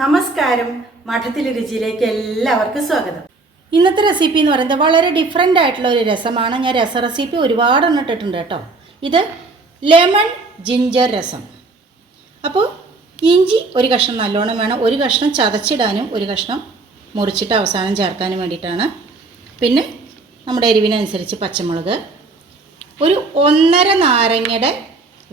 നമസ്കാരം. മഠത്തിലെ രുചിയിലേക്ക് എല്ലാവർക്കും സ്വാഗതം. ഇന്നത്തെ റെസിപ്പി എന്ന് പറയുന്നത് വളരെ ഡിഫറെന്റ് ആയിട്ടുള്ള ഒരു രസമാണ്. ഞാൻ രസ റെസിപ്പി ഒരുപാട് എണ്ണിട്ടിട്ടുണ്ട് കേട്ടോ. ഇത് ലെമൺ ജിഞ്ചർ രസം. അപ്പോൾ ഇഞ്ചി ഒരു കഷ്ണം നല്ലോണം വേണം. ഒരു കഷ്ണം ചതച്ചിടാനും ഒരു കഷ്ണം മുറിച്ചിട്ട് അവസാനം ചേർക്കാനും വേണ്ടിയിട്ടാണ്. പിന്നെ നമ്മുടെ എരിവിനനുസരിച്ച് പച്ചമുളക്. ഒരു ഒന്നര നാരങ്ങയുടെ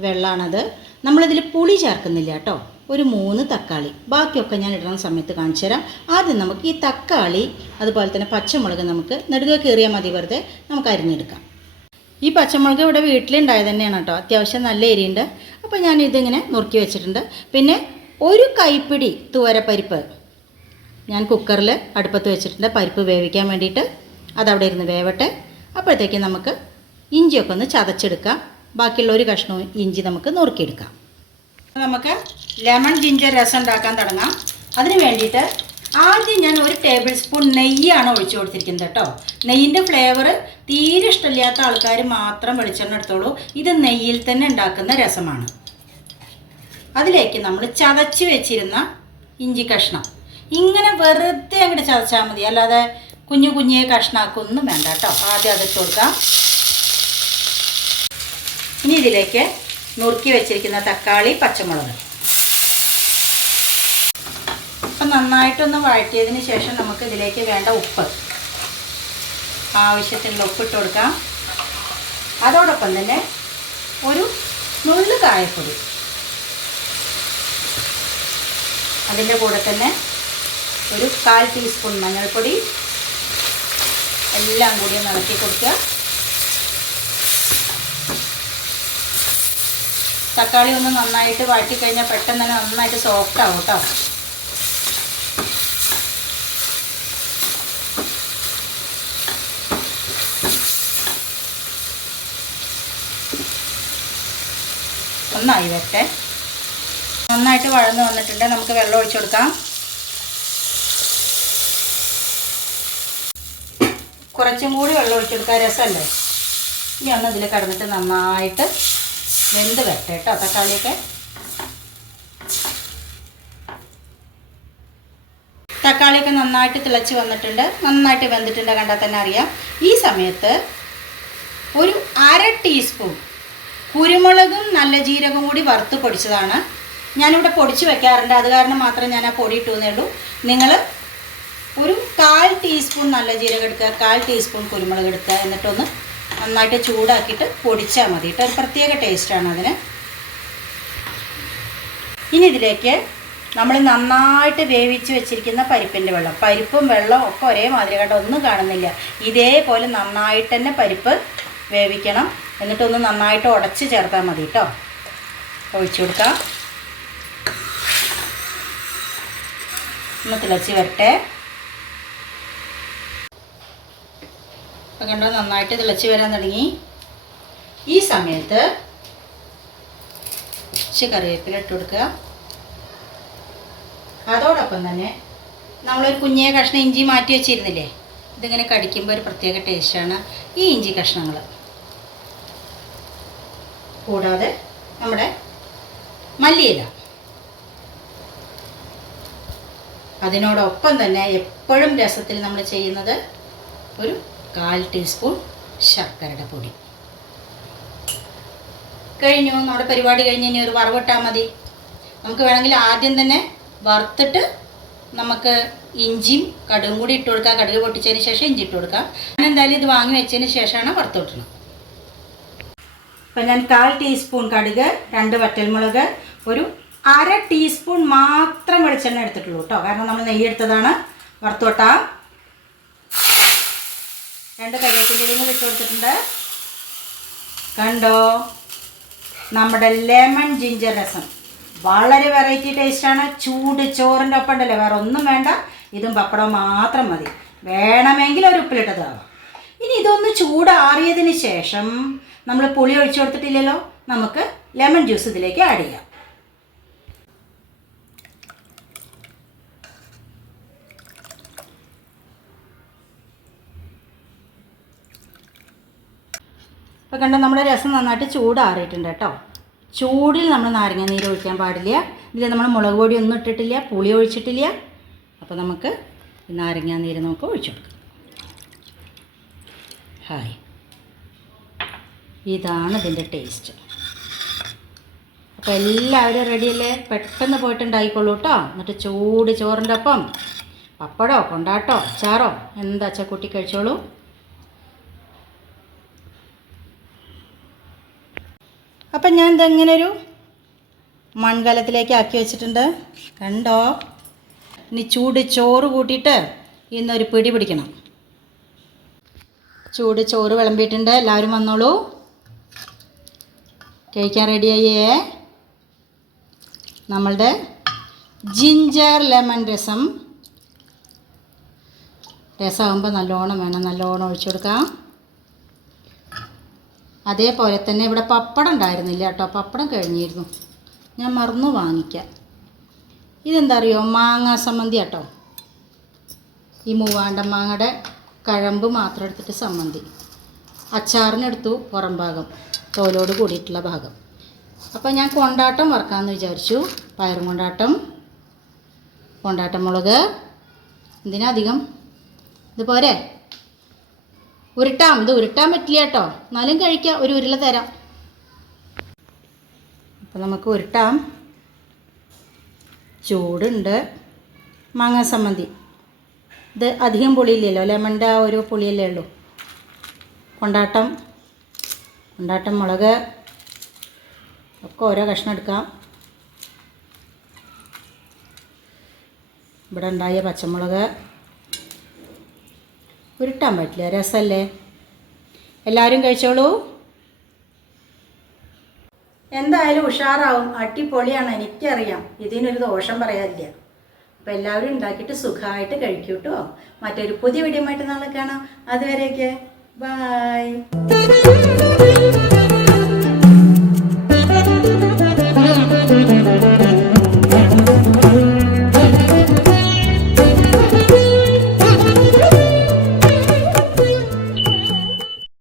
വെള്ളമാണത് നമ്മളിതിൽ പുളി ചേർക്കുന്നില്ല കേട്ടോ. ഒരു മൂന്ന് തക്കാളി. ബാക്കിയൊക്കെ ഞാൻ ഇടുന്ന സമയത്ത് കാണിച്ചു തരാം. ആദ്യം നമുക്ക് ഈ തക്കാളി അതുപോലെ തന്നെ പച്ചമുളക് നമുക്ക് നെടുക കീറിയാൽ മതി വെറുതെ നമുക്ക് അരിഞ്ഞെടുക്കാം. ഈ പച്ചമുളക് ഇവിടെ വീട്ടിലുണ്ടായത് തന്നെയാണ് കേട്ടോ. അത്യാവശ്യം നല്ല എരിയുണ്ട്. അപ്പോൾ ഞാൻ ഇതിങ്ങനെ നുറുക്കി വെച്ചിട്ടുണ്ട്. പിന്നെ ഒരു കൈപ്പിടി തുവരപ്പരിപ്പ് ഞാൻ കുക്കറിൽ അടുപ്പത്ത് വെച്ചിട്ടുണ്ട്. പരിപ്പ് വേവിക്കാൻ വേണ്ടിയിട്ട് അതവിടെ ഇരുന്ന് വേവട്ടെ. അപ്പോഴത്തേക്ക് നമുക്ക് ഇഞ്ചിയൊക്കെ ഒന്ന് ചതച്ചെടുക്കാം. ബാക്കിയുള്ള ഒരു കഷ്ണവും ഇഞ്ചി നമുക്ക് നുറുക്കിയെടുക്കാം. നമുക്ക് ലെമൺ ജിഞ്ചർ രസം ഉണ്ടാക്കാൻ തുടങ്ങാം. അതിന് വേണ്ടിയിട്ട് ആദ്യം ഞാൻ ഒരു ടേബിൾ സ്പൂൺ നെയ്യാണ് ഒഴിച്ചു കൊടുത്തിരിക്കുന്നത് കേട്ടോ. നെയ്യിന്റെ ഫ്ലേവർ തീരെ ഇഷ്ടമില്ലാത്ത ആൾക്കാർ മാത്രം വെളിച്ചെണ്ണ എടുത്തോളൂ. ഇത് നെയ്യിൽ തന്നെ ഉണ്ടാക്കുന്ന രസമാണ്. അതിലേക്ക് നമ്മൾ ചതച്ച് വെച്ചിരുന്ന ഇഞ്ചി കഷ്ണം. ഇങ്ങനെ വെറുതെ അങ്ങോട്ട് ചതച്ചാൽ മതി. അല്ലാതെ കുഞ്ഞു കുഞ്ഞേ കഷ്ണാക്കൊന്നും വേണ്ട കേട്ടോ. ആദ്യം അതിട്ട് കൊടുക്കാം. ഇനി ഇതിലേക്ക് നുറുക്കി വെച്ചിരിക്കുന്ന തക്കാളി പച്ചമുളക്. അപ്പം നന്നായിട്ടൊന്ന് വഴറ്റിയതിന് ശേഷം നമുക്ക് ഇതിലേക്ക് വേണ്ട ഉപ്പ്. ആവശ്യത്തിനുള്ള ഉപ്പിട്ട് കൊടുക്കാം. അതോടൊപ്പം തന്നെ ഒരു നുള്ളു കായപ്പൊടി. അതിന്റെ കൂടെ തന്നെ ഒരു കാൽ ടീസ്പൂൺ മഞ്ഞൾപ്പൊടി. എല്ലാം കൂടി ഇളക്കി കൊടുക്കുക. തക്കാളി ഒന്ന് നന്നായിട്ട് വാട്ടിക്കഴിഞ്ഞാൽ കഴിഞ്ഞാൽ പെട്ടെന്ന് തന്നെ നന്നായിട്ട് സോഫ്റ്റ് ആവും കേട്ടോ. ഒന്നായി വരട്ടെ നന്നായിട്ട് വഴന്ന് വന്നിട്ടുണ്ട്. നമുക്ക് വെള്ളം ഒഴിച്ചു കൊടുക്കാം. കുറച്ചും കൂടി വെള്ളം ഒഴിച്ചു കൊടുക്കാൻ രസമല്ലേ? ഇനി ഒന്ന് ഇതിൽ കിടന്നിട്ട് നന്നായിട്ട് വെന്ത് വരട്ടെ കേട്ടോ തക്കാളിയൊക്കെ. തക്കാളിയൊക്കെ നന്നായിട്ട് തിളച്ച് വന്നിട്ടുണ്ട്. നന്നായിട്ട് വെന്തിട്ടുണ്ട് കണ്ടാൽ തന്നെ അറിയാം. ഈ സമയത്ത് ഒരു അര ടീസ്പൂൺ കുരുമുളകും നല്ല ജീരകവും കൂടി വറുത്ത് പൊടിച്ചതാണ്. ഞാനിവിടെ പൊടിച്ച് വെക്കാറുണ്ട്. അത് കാരണം മാത്രം ഞാൻ ആ പൊടി ഇട്ടുവന്നേ ഉള്ളൂ. നിങ്ങൾ ഒരു കാൽ ടീസ്പൂൺ നല്ല ജീരകം എടുക്കുക കാൽ ടീസ്പൂൺ കുരുമുളക് എടുക്കുക എന്നിട്ടൊന്ന് നന്നായിട്ട് ചൂടാക്കിയിട്ട് പൊടിച്ചാൽ മതി കേട്ടോ. ഒരു പ്രത്യേക ടേസ്റ്റാണ് അതിന്. ഇനി ഇതിലേക്ക് നമ്മൾ നന്നായിട്ട് വേവിച്ച് വെച്ചിരിക്കുന്ന പരിപ്പിന്റെ വെള്ളം. പരിപ്പും വെള്ളവും ഒക്കെ ഒരേ മാതിരി കേട്ടോ ഒന്നും കാണുന്നില്ല. ഇതേപോലെ നന്നായിട്ട് തന്നെ പരിപ്പ് വേവിക്കണം. എന്നിട്ടൊന്ന് നന്നായിട്ട് ഉടച്ച് ചേർത്താൽ മതി കേട്ടോ. ഒഴിച്ചു കൊടുക്കാം. ഒന്ന് തിളച്ച് വരട്ടെ. കണ്ടോ നന്നായിട്ട് തിളച്ച് വരാൻ തുടങ്ങി. ഈ സമയത്ത് കുറച്ച് കറിവേപ്പില ഇട്ട് കൊടുക്കുക. അതോടൊപ്പം തന്നെ നമ്മളൊരു കുഞ്ഞേ കഷ്ണം ഇഞ്ചി മാറ്റി വെച്ചിരുന്നില്ലേ? ഇതിങ്ങനെ കടിക്കുമ്പോൾ ഒരു പ്രത്യേക ടേസ്റ്റാണ് ഈ ഇഞ്ചി കഷ്ണങ്ങൾ കൂടാതെ നമ്മുടെ മല്ലിയില. അതിനോടൊപ്പം തന്നെ എപ്പോഴും രസത്തിൽ നമ്മൾ ചെയ്യുന്നത് ഒരു കാൽ ടീസ്പൂൺ ശർക്കരയുടെ പൊടി. കഴിഞ്ഞു നമ്മുടെ പരിപാടി കഴിഞ്ഞ് ഇനി ഒരു വറവിട്ടാൽ മതി. നമുക്ക് വേണമെങ്കിൽ ആദ്യം തന്നെ വറുത്തിട്ട് നമുക്ക് ഇഞ്ചിയും കടുകും കൂടി ഇട്ട് കൊടുക്കാം. കടുക് പൊട്ടിച്ചതിന് ശേഷം ഇഞ്ചി ഇട്ട് കൊടുക്കാം. ഞാൻ എന്തായാലും ഇത് വാങ്ങി വെച്ചതിന് ശേഷമാണ് വറുത്ത് അപ്പം ഞാൻ കാൽ ടീസ്പൂൺ കടുക് രണ്ട് വറ്റൽമുളക് ഒരു അര ടീസ്പൂൺ മാത്രം വെളിച്ചെണ്ണ എടുത്തിട്ടുള്ളൂ കേട്ടോ. കാരണം നമ്മൾ നെയ്യ് എടുത്തതാണ്. വറുത്തോട്ടാം. രണ്ട് കരിവേപ്പിന്റെയും കൂടി ഇട്ട് കൊടുത്തിട്ടുണ്ട്. കണ്ടോ? നമ്മുടെ ലെമൺ ജിഞ്ചർ രസം. വളരെ വെറൈറ്റി ടേസ്റ്റാണ് ചൂട് ചോറിന്റെ ഒപ്പം ഉണ്ടല്ലോ. വേറെ ഒന്നും വേണ്ട. ഇതും പപ്പടം മാത്രം മതി. വേണമെങ്കിൽ ഒരു ഉപ്പിലിട്ടതാവാം. ഇനി ഇതൊന്ന് ചൂടാറിയതിന് ശേഷം നമ്മൾ പുളി ഒഴിച്ചു കൊടുത്തിട്ടില്ലല്ലോ? നമുക്ക് ലെമൺ ജ്യൂസ് ഇതിലേക്ക് ആഡ് ചെയ്യാം. ഇപ്പോൾ കണ്ട നമ്മുടെ രസം നന്നായിട്ട് ചൂടാറിയിട്ടുണ്ട് കേട്ടോ. ചൂടിൽ നമ്മൾ നാരങ്ങ നീര് ഒഴിക്കാൻ പാടില്ല. ഇതിൽ നമ്മൾ മുളക് പൊടി ഒന്നും ഇട്ടിട്ടില്ല പുളി ഒഴിച്ചിട്ടില്ല. അപ്പോൾ നമുക്ക് നാരങ്ങാ നീര് നമുക്ക് ഒഴിച്ചു കൊടുക്കാം. ഹായ് ഇതാണ് ഇതിന്റെ ടേസ്റ്റ് അപ്പോൾ എല്ലാവരും റെഡിയല്ലേ പെട്ടെന്ന് പോയിട്ടുണ്ടായിക്കോളൂ കേട്ടോ എന്നിട്ട് ചൂട് ചോറിന്റെ ഒപ്പം പപ്പടോ കൊണ്ടാട്ടോ അച്ചാറോ എന്താ അച്ഛാ കൂട്ടി കഴിച്ചോളൂ? അപ്പം ഞാൻ ഇതെങ്ങനെ ഒരു മൺകലത്തിലേക്ക് ആക്കി വെച്ചിട്ടുണ്ട്. കണ്ടോ? ഇനി ചൂട് ചോറ് കൂട്ടിയിട്ട് ഇന്നൊരു പിടി പിടിക്കണം. ചൂട് ചോറ് വിളമ്പിയിട്ടുണ്ട്. എല്ലാവരും വന്നോളൂ. കഴിക്കാൻ റെഡിയായേ നമ്മളുടെ ജിഞ്ചർ ലെമൺ രസം. രസമാകുമ്പോൾ നല്ലോണം വേണം നല്ലോണം ഒഴിച്ചു കൊടുക്കാം. അതേപോലെ തന്നെ ഇവിടെ പപ്പടം ഉണ്ടായിരുന്നില്ല കേട്ടോ പപ്പടം കഴിഞ്ഞിരുന്നു. ഞാൻ മറന്നു വാങ്ങിക്കാം ഇതെന്താ അറിയോ? മാങ്ങ സംബന്ധി കേട്ടോ ഈ മൂവാണ്ട മാങ്ങയുടെ കഴമ്പ് മാത്രം എടുത്തിട്ട് സംബന്ധി. അച്ചാറിനെടുത്തു പുറം ഭാഗം. തോലോട് കൂടിയിട്ടുള്ള ഭാഗം. അപ്പോൾ ഞാൻ കൊണ്ടാട്ടം വറക്കാമെന്ന് വിചാരിച്ചു. പയറും കൊണ്ടാട്ടം കൊണ്ടാട്ടം മുളക്. എന്തിനധികം ഇത് പോരെ ഉരുട്ടാം. ഇത് ഉരുട്ടാൻ പറ്റില്ല കേട്ടോ. എന്നാലും കഴിക്കാം. ഒരു ഉരുള തരാം. അപ്പോൾ നമുക്ക് ഉരുട്ടാം. ചൂടുണ്ട്. മാങ്ങ സമ്മന്തി ഇത് അധികം പുളിയില്ലല്ലോ. ലെമണിന്റെ ആ ഒരു പുളിയല്ലേ ഉള്ളൂ. കൊണ്ടാട്ടം കൊണ്ടാട്ടം മുളക് ഒക്കെ ഓരോ കഷ്ണം എടുക്കാം. ഇവിടെ ഉണ്ടായ പച്ചമുളക്. ഉരുട്ടാൻ പറ്റില്ല രസമല്ലേ എല്ലാവരും കഴിച്ചോളൂ. എന്തായാലും ഉഷാറാവും അടിപൊളിയാണ് എനിക്കറിയാം. ഇതിനൊരു ദോഷം പറയാനില്ല. അപ്പോൾ എല്ലാവരും ഉണ്ടാക്കിയിട്ട് സുഖമായിട്ട് കഴിക്കൂ കേട്ടോ മറ്റൊരു പുതിയ വീഡിയോ ആയിട്ട് നാളെ കാണാം. അതുവരെയൊക്കെ ബായ്